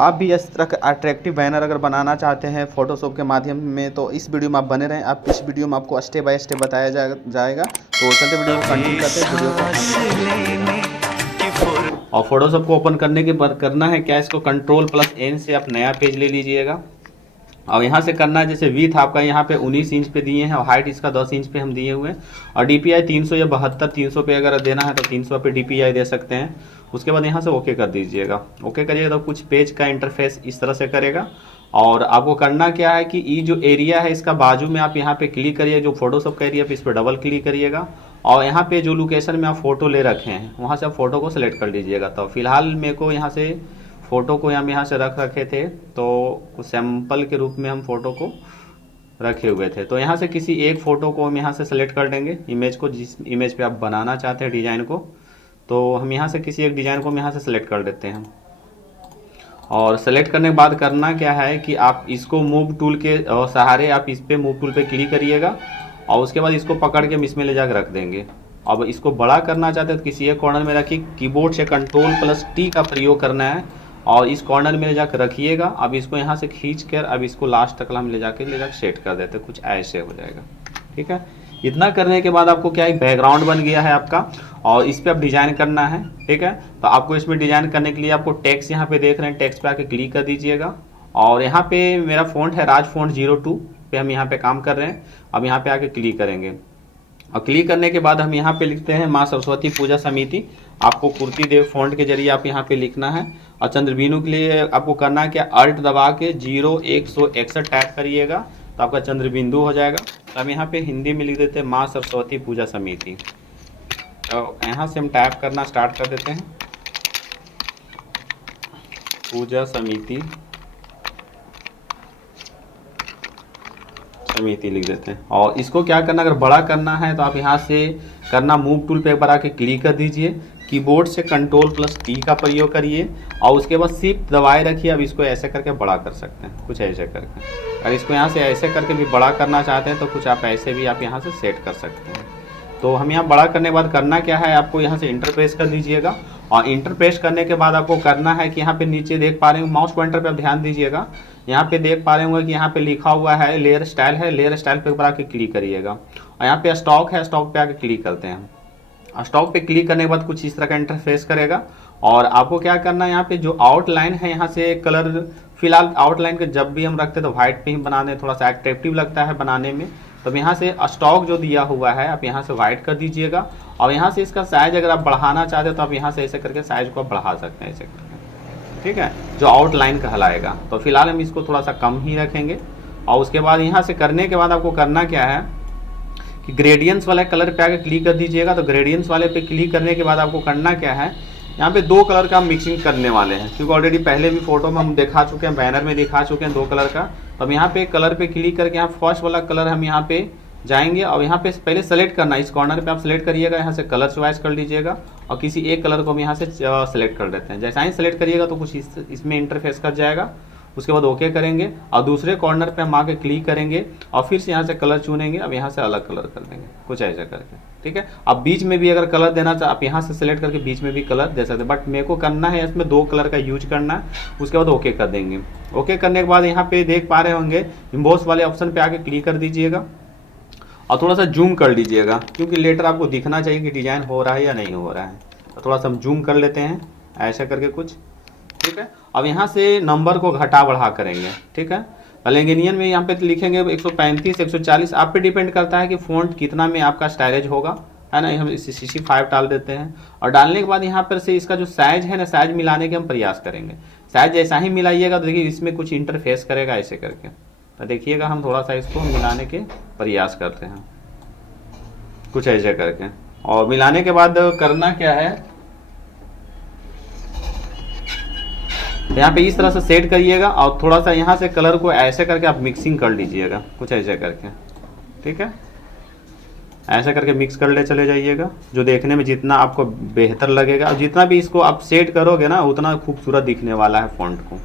आप भी इस तरह का अट्रैक्टिव बैनर अगर बनाना चाहते हैं फ़ोटोशॉप के माध्यम में, तो इस वीडियो में आप बने रहें। आप इस वीडियो में आपको स्टेप बाय स्टेप बताया जाएगा। तो चलते वीडियो को कंटिन्यू करते हैं वीडियो को। और फोटोशॉप को ओपन करने के बाद करना है क्या, इसको Ctrl+N से आप नया पेज ले लीजिएगा। और यहाँ से करना है, जैसे विथ आपका यहाँ पे 19 इंच पे दिए हैं और हाइट इसका 10 इंच पे हम दिए हुए हैं। और DPI 300 या 72-300 पे अगर देना है तो 300 पे DPI दे सकते हैं। उसके बाद यहाँ से ओके कर दीजिएगा। ओके करिएगा तो कुछ पेज का इंटरफेस इस तरह से करेगा। और आपको करना क्या है कि ये जो एरिया है इसका बाजू में आप यहाँ पे क्लिक करिए, जो फोटोशॉप का एरिया पे इस पर डबल क्लिक करिएगा। और यहाँ पे जो लोकेशन में आप फोटो ले रखे हैं वहाँ से आप फोटो को सिलेक्ट कर लीजिएगा। तो फिलहाल मेरे को यहाँ से फ़ोटो को हम यहाँ से रख रखे थे, तो सैंपल के रूप में हम फ़ोटो को रखे हुए थे। तो यहाँ से किसी एक फ़ोटो को हम यहाँ से सेलेक्ट कर देंगे, इमेज को, जिस इमेज पे आप बनाना चाहते हैं डिज़ाइन को। तो हम यहाँ से किसी एक डिज़ाइन को हम यहाँ से सेलेक्ट कर देते हैं। और सेलेक्ट करने के बाद करना क्या है कि आप इसको मूव टूल के सहारे आप इस पर मूव टूल पे क्लिक करिएगा। और उसके बाद इसको पकड़ के हम इसमें ले जाकर रख देंगे। अब इसको बड़ा करना चाहते हैं तो किसी एक कॉर्नर में रखिए, कीबोर्ड से Ctrl+T का प्रयोग करना है और इस कॉर्नर में ले जाकर रखिएगा। अब इसको यहाँ से खींच कर अब इसको लास्ट तक हम ले जाकर सेट कर देते हैं, कुछ ऐसे हो जाएगा। ठीक है, इतना करने के बाद आपको क्या है, बैकग्राउंड बन गया है आपका। और इस पर आप डिज़ाइन करना है। ठीक है, तो आपको इसमें डिज़ाइन करने के लिए आपको टेक्स्ट यहाँ पे देख रहे हैं, टेक्स्ट पे आके क्लिक कर दीजिएगा। और यहाँ पे मेरा फ़ॉन्ट है राज फ़ॉन्ट 02 पे हम यहाँ पे काम कर रहे हैं। अब यहाँ पे आके क्लिक करेंगे और क्लिक करने के बाद हम यहाँ पे लिखते हैं माँ सरस्वती पूजा समिति। आपको कुर्ती देव फ़ॉन्ट के जरिए आप यहाँ पे लिखना है। और चंद्रबिंदु के लिए आपको करना है क्या, अल्ट दबा के 0161 टाइप करिएगा तो आपका चंद्रबिंदु हो जाएगा। तो हम यहाँ पे हिंदी में लिख देते हैं माँ सरस्वती पूजा समिति। तो यहाँ से हम टाइप करना स्टार्ट कर देते हैं, पूजा समिति लिख देते हैं। और इसको क्या करना, अगर बड़ा करना है तो आप यहाँ से करना मूव टूल पे एक बार आके क्लिक कर दीजिए, कीबोर्ड से Ctrl+T का प्रयोग करिए और उसके बाद शिफ्ट दबाए रखिए। अब इसको ऐसे करके बड़ा कर सकते हैं, कुछ ऐसे करके। अगर इसको यहाँ से ऐसे करके भी बड़ा करना चाहते हैं तो कुछ आप ऐसे भी आप यहाँ से सेट कर सकते हैं। तो हम यहाँ बड़ा करने के बाद करना क्या है, आपको यहाँ से इंटर प्रेस कर दीजिएगा। और इंटर प्रेस करने के बाद आपको करना है कि यहाँ पे नीचे देख पा रहे हैं, माउस पॉइंटर पे आप ध्यान दीजिएगा, यहाँ पे देख पा रहे होंगे कि यहाँ पे लिखा हुआ है लेयर स्टाइल है। लेयर स्टाइल पे ऊपर आके क्लिक करिएगा और यहाँ पे स्टॉक है, स्टॉक पे आके क्लिक करते हैं। स्टॉक पे क्लिक करने के बाद कुछ इस तरह का इंटरफेस करेगा। और आपको क्या करना है, यहाँ पे जो आउटलाइन है यहाँ से कलर, फिलहाल आउटलाइन के जब भी हम रखते हैं तो व्हाइट पे ही बनाने, थोड़ा सा एट्रैक्टिव लगता है बनाने में। तो यहाँ से स्टॉक जो दिया हुआ है आप यहाँ से व्हाइट कर दीजिएगा। और यहाँ से इसका साइज अगर आप बढ़ाना चाहते हो तो आप यहाँ से ऐसे करके साइज को आप बढ़ा सकते हैं ऐसे करके। ठीक है, जो आउटलाइन कहलाएगा। तो फिलहाल हम इसको थोड़ा सा कम ही रखेंगे। और उसके बाद यहाँ से करने के बाद आपको करना क्या है कि ग्रेडियंट्स वाले कलर पे आके क्लिक कर दीजिएगा। तो ग्रेडियंट्स वाले पे क्लिक करने के बाद आपको करना क्या है, यहाँ पे 2 कलर का हम मिक्सिंग करने वाले हैं, क्योंकि ऑलरेडी पहले भी फोटो में हम दिखा चुके हैं, बैनर में दिखा चुके हैं 2 कलर का। तो हम यहाँ पे कलर पे क्लिक करके यहाँ फर्स्ट वाला कलर हम यहाँ पे जाएंगे और यहाँ पे पहले सेलेक्ट करना है, इस कॉर्नर पे आप सेलेक्ट करिएगा, यहाँ से कलर चॉइस कर लीजिएगा और किसी एक कलर को हम यहाँ से सेलेक्ट कर देते हैं। जैसा ही सेलेक्ट करिएगा तो कुछ इसमें इंटरफेस कर जाएगा। उसके बाद ओके करेंगे और दूसरे कॉर्नर पे हम आके क्लिक करेंगे और फिर से यहाँ से कलर चुनेंगे। अब यहाँ से अलग कलर कर देंगे, कुछ ऐसा करके। ठीक है, अब बीच में भी अगर कलर देना चाहे आप यहाँ से सेलेक्ट करके बीच में भी कलर दे सकते हैं, बट मेरे को करना है इसमें 2 कलर का यूज करना है। उसके बाद ओके कर देंगे। ओके करने के बाद यहाँ पे देख पा रहे होंगे इम्बोस वाले ऑप्शन पे आके क्लिक कर दीजिएगा और थोड़ा सा जूम कर लीजिएगा, क्योंकि लेटर आपको दिखना चाहिए कि डिजाइन हो रहा है या नहीं हो रहा है। तो थोड़ा सा हम जूम कर लेते हैं ऐसा करके कुछ। ठीक है, अब यहाँ से नंबर को घटा बढ़ा करेंगे। ठीक है, अलेंगेनियन में यहाँ पे लिखेंगे 135 140, आप पे डिपेंड करता है कि फ़ॉन्ट कितना में आपका स्टाइलेज होगा, है ना। हम 65 डाल देते हैं और डालने के बाद यहाँ पर से इसका जो साइज है ना, साइज मिलाने के हम प्रयास करेंगे। साइज जैसा ही मिलाइएगा तो देखिए इसमें कुछ इंटरफेस करेगा ऐसे करके। तो देखिएगा हम थोड़ा सा इसको मिलाने के प्रयास करते हैं कुछ ऐसे करके। और मिलाने के बाद करना क्या है, यहाँ पे इस तरह से सेट करिएगा और थोड़ा सा यहाँ से कलर को ऐसे करके आप मिक्सिंग कर लीजिएगा, कुछ ऐसे करके। ठीक है, ऐसे करके मिक्स कर ले चले जाइएगा, जो देखने में जितना आपको बेहतर लगेगा और जितना भी इसको आप सेट करोगे ना उतना खूबसूरत दिखने वाला है फ़ॉन्ट को।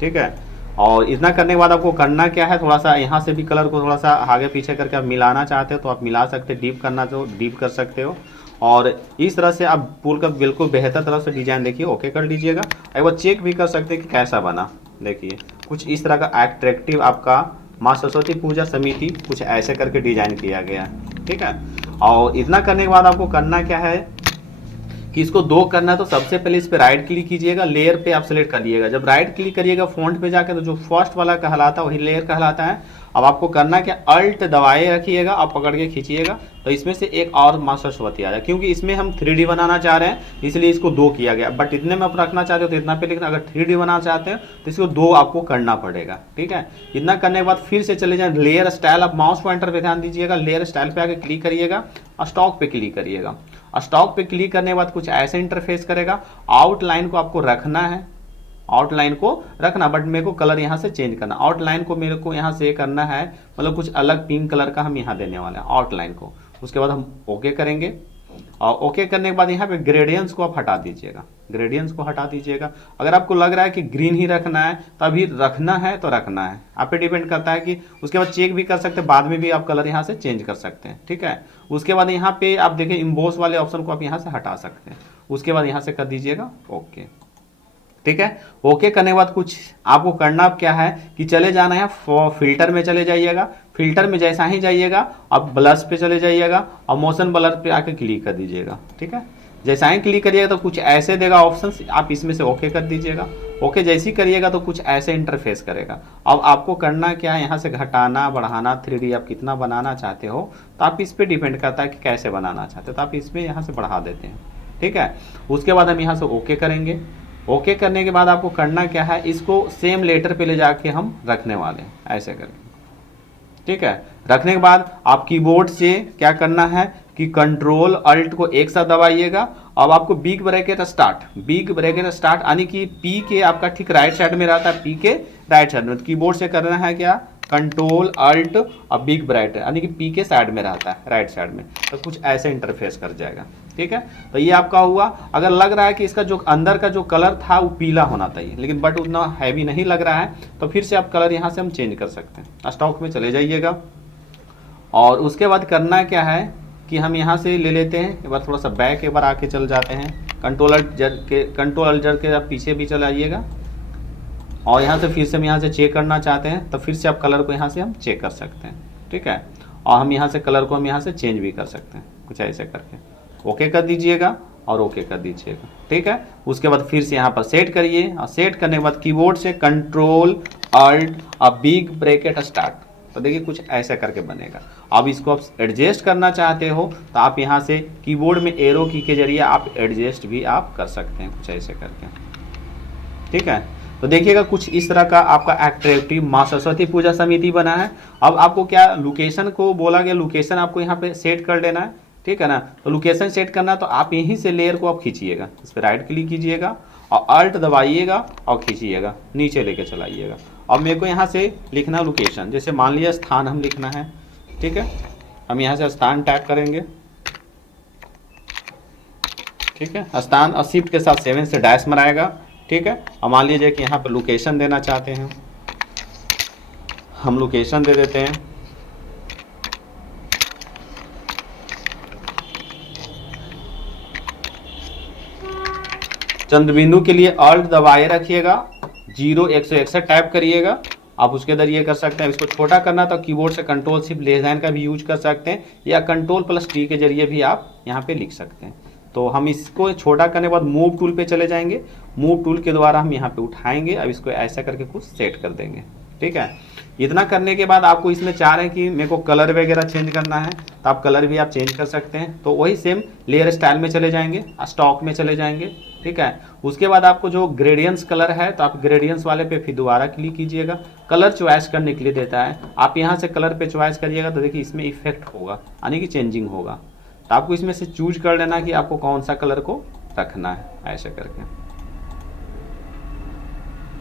ठीक है, और इतना करने के बाद आपको करना क्या है, थोड़ा सा यहाँ से भी कलर को थोड़ा सा आगे पीछे करके आप मिलाना चाहते हो तो आप मिला सकते हैं, डीप करना तो डीप कर सकते हो। और इस तरह से आप पुल का बिल्कुल बेहतर तरह से डिजाइन देखिए ओके कर लीजिएगा। एक बार चेक भी कर सकते हैं कि कैसा बना। देखिए कुछ इस तरह का अट्रैक्टिव आपका माँ सरस्वती पूजा समिति कुछ ऐसे करके डिजाइन किया गया है, ठीक है। और इतना करने के बाद आपको करना क्या है कि इसको दो करना है, तो सबसे पहले इस पे राइट क्लिक कीजिएगा, लेयर पे आप सेलेक्ट करिएगा। जब राइट क्लिक करिएगा फ़ॉन्ट पे जाकर तो जो फर्स्ट वाला कहलाता है वही लेयर कहलाता है। अब आपको करना क्या, अल्ट दबाए रखिएगा, आप पकड़ के खींचिएगा तो इसमें से एक और माँ सरस्वती आ जाए। क्योंकि इसमें हम 3D बनाना चाह रहे हैं इसलिए इसको दो किया गया, बट इतने में आप रखना चाहते हो तो इतना पे लिखना। अगर 3D बनाना चाहते हैं तो इसको दो आपको करना पड़ेगा, ठीक है। इतना करने के बाद फिर से चले जाए लेयर स्टाइल, आप माउस पॉइंटर पे ध्यान दीजिएगा, लेयर स्टाइल पे आके क्लिक करिएगा, स्टॉक पे क्लिक करिएगा। स्टॉक पे क्लिक करने के बाद कुछ ऐसे इंटरफेस करेगा। आउटलाइन को आपको रखना है, आउटलाइन को रखना, बट मेरे को कलर यहाँ से चेंज करना। आउटलाइन को मेरे को यहाँ से करना है, मतलब कुछ अलग पिंक कलर का हम यहाँ देने वाले हैं आउटलाइन को। उसके बाद हम ओके करेंगे और ओके करने के बाद यहाँ पे ग्रेडियंट्स को आप हटा दीजिएगा, ग्रेडियंट्स को हटा दीजिएगा। अगर आपको लग रहा है कि ग्रीन ही रखना है तो अभी रखना है तो रखना है, आप पे डिपेंड करता है कि उसके बाद चेक भी कर सकते हैं, बाद में भी आप कलर यहाँ से चेंज कर सकते हैं, ठीक है। उसके बाद यहाँ पे आप देखिए इम्बोस वाले ऑप्शन को आप यहाँ से हटा सकते हैं। उसके बाद यहाँ से कर दीजिएगा ओके, ठीक है। ओके करने के बाद कुछ आपको करना क्या है कि चले जाना है फिल्टर में चले जाइएगा। फिल्टर में जैसा ही जाइएगा आप ब्लश पे चले जाइएगा और मोशन ब्लर पे आके क्लिक कर दीजिएगा, ठीक है। जैसा ही क्लिक करिएगा तो कुछ ऐसे देगा ऑप्शंस, आप इसमें से ओके कर दीजिएगा। ओके जैसे ही करिएगा तो कुछ ऐसे इंटरफेस करेगा। अब आपको करना क्या है, यहाँ से घटाना बढ़ाना 3D आप कितना बनाना चाहते हो तो आप इस पर डिपेंड करता है कि कैसे बनाना चाहते हो, तो आप इसमें यहाँ से बढ़ा देते हैं, ठीक है। उसके बाद हम यहाँ से ओके करेंगे। ओके करने के बाद आपको करना क्या है, इसको सेम लेटर पे ले जाके हम रखने वाले हैं, ऐसे करके, ठीक है। रखने के बाद आप कीबोर्ड से क्या करना है कि कंट्रोल अल्ट को एक साथ दबाइएगा। अब आपको big bracket start, big bracket start यानी कि पी के आपका ठीक राइट साइड में रहता है, पी के राइट साइड में। कीबोर्ड से करना है क्या, कंट्रोल अल्ट और बिग ब्रैकेट यानी कि पी के साइड में रहता है, राइट साइड में, तो कुछ ऐसे इंटरफेस कर जाएगा, ठीक है। तो ये आपका हुआ। अगर लग रहा है कि इसका जो अंदर का जो कलर था वो पीला होना चाहिए, लेकिन बट उतना हैवी नहीं लग रहा है, तो फिर से आप कलर यहाँ से हम चेंज कर सकते हैं। स्टॉक में चले जाइएगा और उसके बाद करना क्या है कि हम यहाँ से ले लेते हैं, एक बार थोड़ा सा बैक एक बार आके चल जाते हैं। कंट्रोल अल्ट जर के आप पीछे भी चले आइएगा और यहाँ से फिर से हम यहाँ से चेक करना चाहते हैं तो फिर से आप कलर को यहाँ से हम चेक कर सकते हैं, ठीक है। और हम यहाँ से कलर को हम यहाँ से चेंज भी कर सकते हैं, कुछ ऐसे करके ओके कर दीजिएगा और ओके कर दीजिएगा, ठीक है। उसके बाद फिर से यहाँ पर सेट करिए और सेट करने के बाद कीबोर्ड से कंट्रोल अल्ट और बिग ब्रैकेट स्टार्ट, तो देखिए कुछ ऐसा करके बनेगा। अब इसको आप एडजस्ट करना चाहते हो तो आप यहाँ से कीबोर्ड में एरो की के जरिए आप एडजस्ट भी आप कर सकते हैं, कुछ ऐसे करके, ठीक है। तो देखिएगा कुछ इस तरह का आपका अट्रैक्टिव माँ सरस्वती पूजा समिति बना है। अब आपको क्या लोकेशन को बोला गया, लोकेशन आपको यहाँ पे सेट कर लेना है, ठीक है ना। तो लोकेशन सेट करना तो आप यहीं से लेयर को आप खींचिएगा, इस पर राइट क्लिक कीजिएगा और अल्ट दबाइएगा और खींचिएगा, नीचे लेके चलाइएगा। अब मेरे को यहाँ से लिखना लोकेशन, जैसे मान लिया स्थान हम लिखना है, ठीक है। हम यहाँ से स्थान टाइप करेंगे, ठीक है। स्थान और शिफ्ट के साथ 7 से डैश मराएगा, ठीक है। अब मान लीजिए कि यहाँ पर लोकेशन देना चाहते हैं, हम लोकेशन दे देते हैं, चंद्रबिंदु के लिए अल्ट दबाए रखिएगा, 0 161 टाइप करिएगा। आप उसके जरिए कर सकते हैं। इसको छोटा करना तो कीबोर्ड से कंट्रोल शिफ्ट लेस देन का भी यूज कर सकते हैं या कंट्रोल प्लस टी के जरिए भी आप यहाँ पे लिख सकते हैं। तो हम इसको छोटा करने के बाद मूव टूल पे चले जाएंगे, मूव टूल के द्वारा हम यहाँ पे उठाएंगे। अब इसको ऐसा करके कुछ सेट कर देंगे, ठीक है। इतना करने के बाद आपको इसमें चाह रहे हैं कि मेरे को कलर वगैरह चेंज करना है तो आप कलर भी आप चेंज कर सकते हैं। तो वही सेम लेयर स्टाइल में चले जाएंगे, स्टॉक में चले जाएंगे, ठीक है। उसके बाद आपको जो ग्रेडियंट्स कलर है तो आप ग्रेडियंट्स वाले पे फिर दोबारा क्लिक कीजिएगा, कलर चॉइस करने के लिए देता है। आप यहाँ से कलर पे चॉइस करिएगा तो देखिए इसमें इफेक्ट होगा यानी कि चेंजिंग होगा। तो आपको इसमें से चूज कर लेना कि आपको कौन सा कलर को रखना है, ऐसे करके,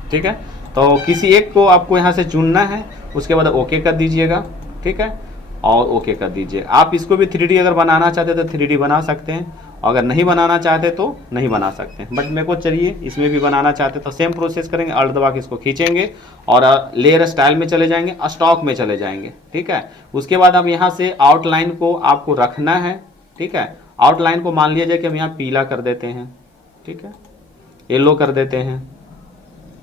ठीक है। तो किसी एक को आपको यहाँ से चुनना है, उसके बाद ओके कर दीजिएगा, ठीक है, और ओके कर दीजिए। आप इसको भी 3D अगर बनाना चाहते तो 3D बना सकते हैं, अगर नहीं बनाना चाहते तो नहीं बना सकते हैं। बट मेरे को चलिए इसमें भी बनाना चाहते तो सेम प्रोसेस करेंगे, अल्ट दबा के इसको खींचेंगे और लेयर स्टाइल में चले जाएंगे, स्टॉक में चले जाएंगे, ठीक है। उसके बाद अब यहाँ से आउटलाइन को आपको रखना है, ठीक है, आउटलाइन को मान लिया जाए कि हम यहाँ पीला कर देते हैं, ठीक है, येलो कर देते हैं,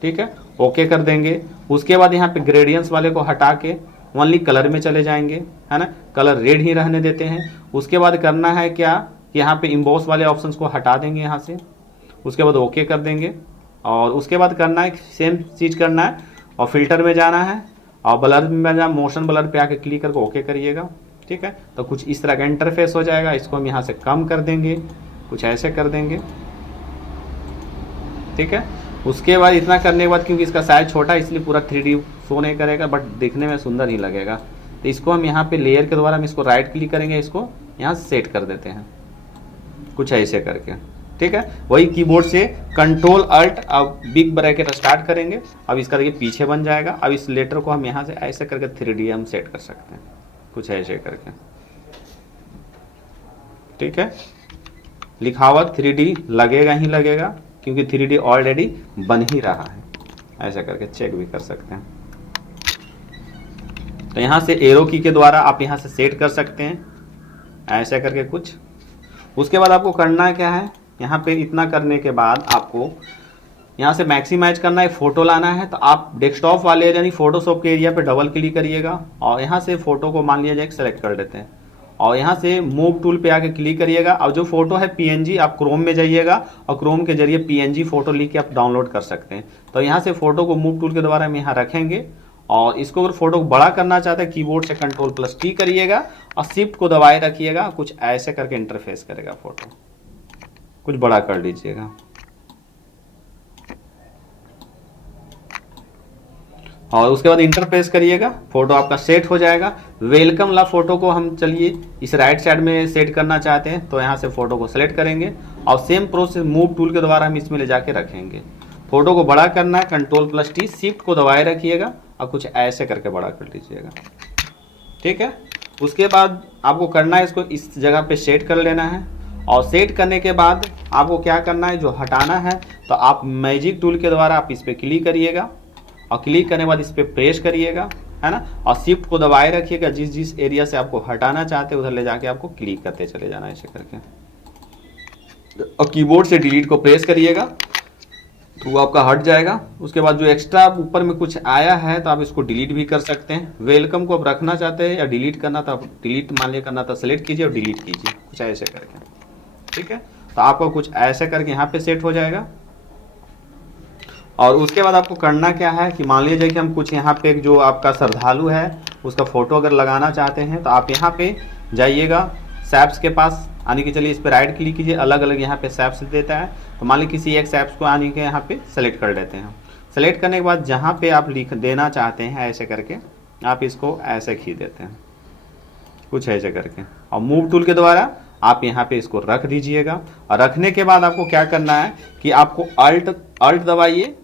ठीक है, ओके कर देंगे। उसके बाद यहाँ पे ग्रेडियंट्स वाले को हटा के ओनली कलर में चले जाएंगे, है ना, कलर रेड ही रहने देते हैं। उसके बाद करना है क्या कि यहाँ पे इम्बॉस वाले ऑप्शंस को हटा देंगे यहाँ से, उसके बाद ओके कर देंगे। और उसके बाद करना है सेम चीज़ करना है और फिल्टर में जाना है और ब्लर में जाना, मोशन ब्लर पे आके क्लिक करके ओके करिएगा, ठीक है। तो कुछ इस तरह का इंटरफेस हो जाएगा। इसको हम यहाँ से कम कर देंगे, कुछ ऐसे कर देंगे, ठीक है। उसके बाद इतना करने के बाद, क्योंकि इसका साइज छोटा है इसलिए पूरा 3D शो नहीं करेगा, बट दिखने में सुंदर ही लगेगा। तो इसको हम यहाँ पे लेयर के द्वारा हम इसको राइट क्लिक करेंगे, इसको यहाँ सेट कर देते हैं कुछ ऐसे करके, ठीक है। वही कीबोर्ड से कंट्रोल अल्ट अब बिग ब्रैकेट स्टार्ट करेंगे। अब इसका देखिए पीछे बन जाएगा। अब इस लेटर को हम यहाँ से ऐसे करके 3D हम सेट कर सकते हैं कुछ ऐसे करके, ठीक है। लिखावट 3D लगेगा ही लगेगा क्योंकि 3D ऑलरेडी बन ही रहा है। ऐसा करके चेक भी कर सकते हैं। तो यहाँ से एरो की के द्वारा आप यहाँ से सेट कर सकते हैं ऐसा करके कुछ। उसके बाद आपको करना क्या है, यहाँ पे इतना करने के बाद आपको यहाँ से मैक्सिमाइज करना है, फोटो लाना है। तो आप डेस्कटॉप वाले यानी फोटोशॉप के एरिया पे डबल क्लिक करिएगा और यहाँ से फोटो को मान लिया जाए सेलेक्ट कर लेते हैं और यहाँ से मूव टूल पे आके क्लिक करिएगा। और जो फोटो है PNG, आप क्रोम में जाइएगा और क्रोम के जरिए PNG फोटो लिख के आप डाउनलोड कर सकते हैं। तो यहाँ से फोटो को मूव टूल के द्वारा हम यहाँ रखेंगे और इसको अगर फोटो को बड़ा करना चाहते हैं कीबोर्ड से Ctrl+T करिएगा और शिफ्ट को दबाए रखिएगा। कुछ ऐसे करके इंटरफेस करेगा, फोटो कुछ बड़ा कर लीजिएगा। और उसके बाद इंटरफेस करिएगा, फोटो आपका सेट हो जाएगा। वेलकम ला फोटो को हम चलिए इस राइट साइड में सेट करना चाहते हैं तो यहाँ से फोटो को सेलेक्ट करेंगे और सेम प्रोसेस मूव टूल के द्वारा हम इसमें ले जाके रखेंगे। फोटो को बड़ा करना है Ctrl+T, शिफ्ट को दबाए रखिएगा और कुछ ऐसे करके बड़ा कर लीजिएगा, ठीक है। उसके बाद आपको करना है इसको इस जगह पे सेट कर लेना है और सेट करने के बाद आपको क्या करना है, जो हटाना है तो आप मैजिक टूल के द्वारा आप इस पर क्लिक करिएगा और क्लिक करने के बाद इस पर प्रेस करिएगा, है ना, और शिफ्ट को दबाए रखिएगा। जिस जिस एरिया से आपको हटाना चाहते हैं उधर ले जाके आपको क्लिक करते चले जाना ऐसे करके और कीबोर्ड से डिलीट को प्रेस करिएगा तो वो आपका हट जाएगा। उसके बाद जो एक्स्ट्रा ऊपर में कुछ आया है तो आप इसको डिलीट भी कर सकते हैं। वेलकम को आप रखना चाहते हैं या डिलीट करना तो आप डिलीट मान लिया करना तो सेलेक्ट कीजिए और डिलीट कीजिए कुछ ऐसे करके, ठीक है। तो आपको कुछ ऐसे करके यहाँ पे सेट हो जाएगा। और उसके बाद आपको करना क्या है कि मान लीजिए कि हम कुछ यहाँ पे जो आपका श्रद्धालु है उसका फोटो अगर लगाना चाहते हैं तो आप यहाँ पे जाइएगा सैप्स के पास आने की, चलिए इस पर राइट क्लिक कीजिए, अलग अलग यहाँ पे सैप्स देता है। तो मान लीजिए किसी एक सैप्स को आने के यहाँ पे सेलेक्ट कर लेते हैं। सेलेक्ट करने के बाद जहाँ पे आप लिख देना चाहते हैं ऐसे करके आप इसको ऐसे खींच देते हैं कुछ ऐसे करके और मूव टूल के द्वारा आप यहाँ पे इसको रख दीजिएगा। और रखने के बाद आपको क्या करना है कि आपको अल्ट दबाइए।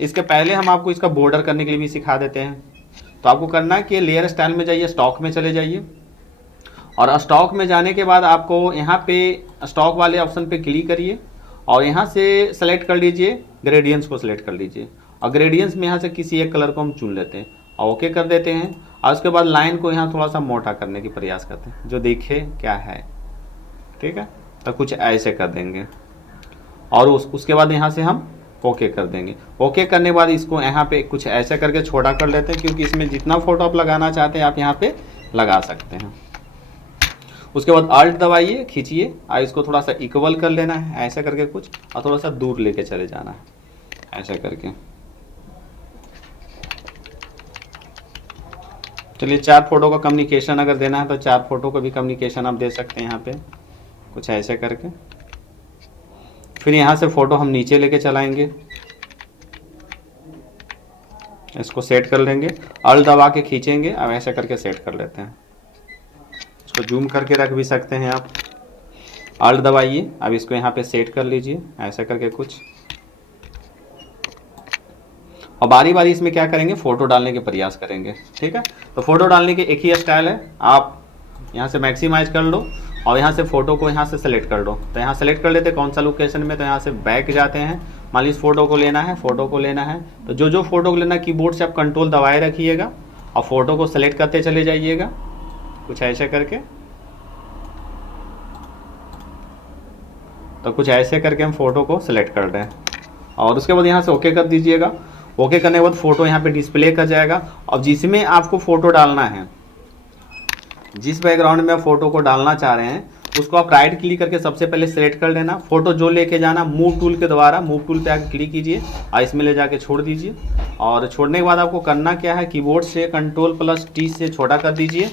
इसके पहले हम आपको इसका बॉर्डर करने के लिए भी सिखा देते हैं। तो आपको करना है कि लेयर स्टाइल में जाइए, स्टॉक में चले जाइए और स्टॉक में जाने के बाद आपको यहाँ पे स्टॉक वाले ऑप्शन पे क्लिक करिए और यहाँ से सेलेक्ट कर लीजिए, ग्रेडियंट्स को सेलेक्ट कर लीजिए और ग्रेडियंट्स में यहाँ से किसी एक कलर को हम चुन लेते हैं और ओके कर देते हैं। और उसके बाद लाइन को यहाँ थोड़ा सा मोटा करने की प्रयास करते हैं जो देखे क्या है, ठीक है। तो कुछ ऐसे कर देंगे और उसके बाद यहाँ से हम ओके कर देंगे। ओके करने के बाद इसको यहाँ पे कुछ ऐसे करके छोटा कर लेते हैं क्योंकि इसमें जितना फोटो आप लगाना चाहते हैं आप यहाँ पे लगा सकते हैं। उसके बाद अल्ट दबाइए, खींचिए और इसको थोड़ा सा इक्वल कर लेना है ऐसा करके कुछ और थोड़ा सा दूर लेके चले जाना है ऐसा करके। चलिए 4 फोटो का कम्युनिकेशन अगर देना है तो 4 फोटो का भी कम्युनिकेशन आप दे सकते हैं यहाँ पे कुछ ऐसे करके। फिर यहाँ से फोटो हम नीचे लेके चलाएंगे, इसको सेट कर लेंगे, अल्ट दबा के खींचेंगे अब ऐसा करके सेट कर लेते हैं। इसको जूम करके रख भी सकते हैं आप, अल्ट दबाइए। अब इसको यहाँ पे सेट कर लीजिए ऐसा करके कुछ और बारी बारी इसमें क्या करेंगे, फोटो डालने के प्रयास करेंगे, ठीक है। तो फोटो डालने के एक ही स्टाइल है, आप यहाँ से मैक्सिमाइज कर लो और यहाँ से फोटो को यहाँ से सेलेक्ट कर लो। तो यहाँ सेलेक्ट कर लेते कौन सा लोकेशन में, तो यहाँ से बैक जाते हैं। मान लीजिए फोटो को लेना है, फोटो को लेना है तो जो फोटो को लेना है कीबोर्ड से आप कंट्रोल दबाए रखिएगा और फोटो को सेलेक्ट करते चले जाइएगा कुछ ऐसे करके। तो कुछ ऐसे करके हम फ़ोटो को सिलेक्ट कर रहे हैं और उसके बाद यहाँ से ओके कर दीजिएगा। ओके करने के बाद फ़ोटो यहाँ पे डिस्प्ले कर जाएगा। और जिसमें आपको फ़ोटो डालना है, जिस बैकग्राउंड में आप फ़ोटो को डालना चाह रहे हैं, उसको आप राइट क्लिक करके सबसे पहले सेलेक्ट कर लेना। फ़ोटो जो लेके जाना मूव टूल के द्वारा, मूव टूल पे आके क्लिक कीजिए और इसमें ले जाके छोड़ दीजिए। और छोड़ने के बाद आपको करना क्या है, कीबोर्ड से Ctrl+T से छोटा कर दीजिए।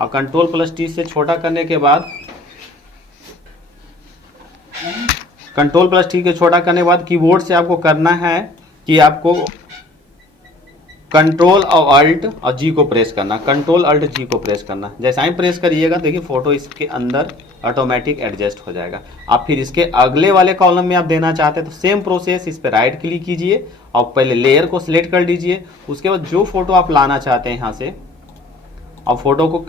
और Ctrl+T से छोटा करने के बाद Ctrl+T के छोटा करने के बाद कीबोर्ड से आपको करना है कि आपको कंट्रोल और अल्ट और जी को प्रेस करना, कंट्रोल अल्ट जी को प्रेस करना। जैसा ही प्रेस करिएगा देखिए फ़ोटो इसके अंदर ऑटोमेटिक एडजस्ट हो जाएगा। आप फिर इसके अगले वाले कॉलम में आप देना चाहते हैं तो सेम प्रोसेस, इस पर राइट क्लिक कीजिए और पहले लेयर को सिलेक्ट कर लीजिए। उसके बाद जो फोटो आप लाना चाहते हैं यहाँ से, और फोटो को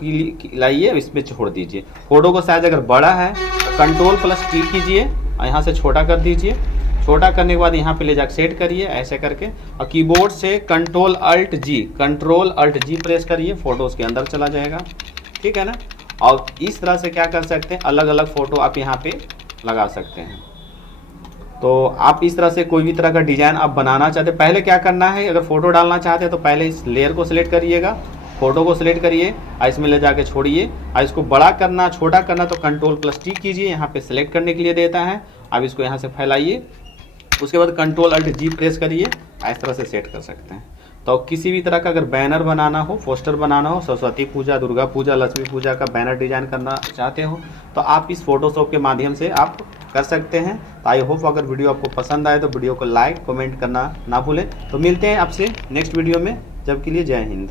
लाइए इस पर छोड़ दीजिए। फोटो को साइज अगर बड़ा है तो Ctrl+T कीजिए और यहाँ से छोटा कर दीजिए। छोटा करने के बाद यहाँ पे ले जाकर सेट करिए ऐसे करके, और कीबोर्ड से Ctrl+Alt G प्रेस करिए, फोटो उसके अंदर चला जाएगा। ठीक है ना। और इस तरह से क्या कर सकते हैं, अलग अलग फ़ोटो आप यहाँ पे लगा सकते हैं। तो आप इस तरह से कोई भी तरह का डिज़ाइन आप बनाना चाहते हैं, पहले क्या करना है, अगर फ़ोटो डालना चाहते हैं तो पहले इस लेयर को सिलेक्ट करिएगा, फ़ोटो को सिलेक्ट करिए और इसमें ले जाके छोड़िए। और इसको बड़ा करना छोटा करना तो Ctrl+T कीजिए, यहाँ पे सिलेक्ट करने के लिए देता है। अब इसको यहाँ से फैलाइए, उसके बाद Ctrl+Alt G प्रेस करिए, इस तरह से सेट कर सकते हैं। तो किसी भी तरह का अगर बैनर बनाना हो, पोस्टर बनाना हो, सरस्वती पूजा, दुर्गा पूजा, लक्ष्मी पूजा का बैनर डिजाइन करना चाहते हो तो आप इस फोटोशॉप के माध्यम से आप कर सकते हैं। तो आई होप अगर वीडियो आपको पसंद आए तो वीडियो को लाइक कमेंट करना ना भूलें। तो मिलते हैं आपसे नेक्स्ट वीडियो में, जब के लिए जय हिंद।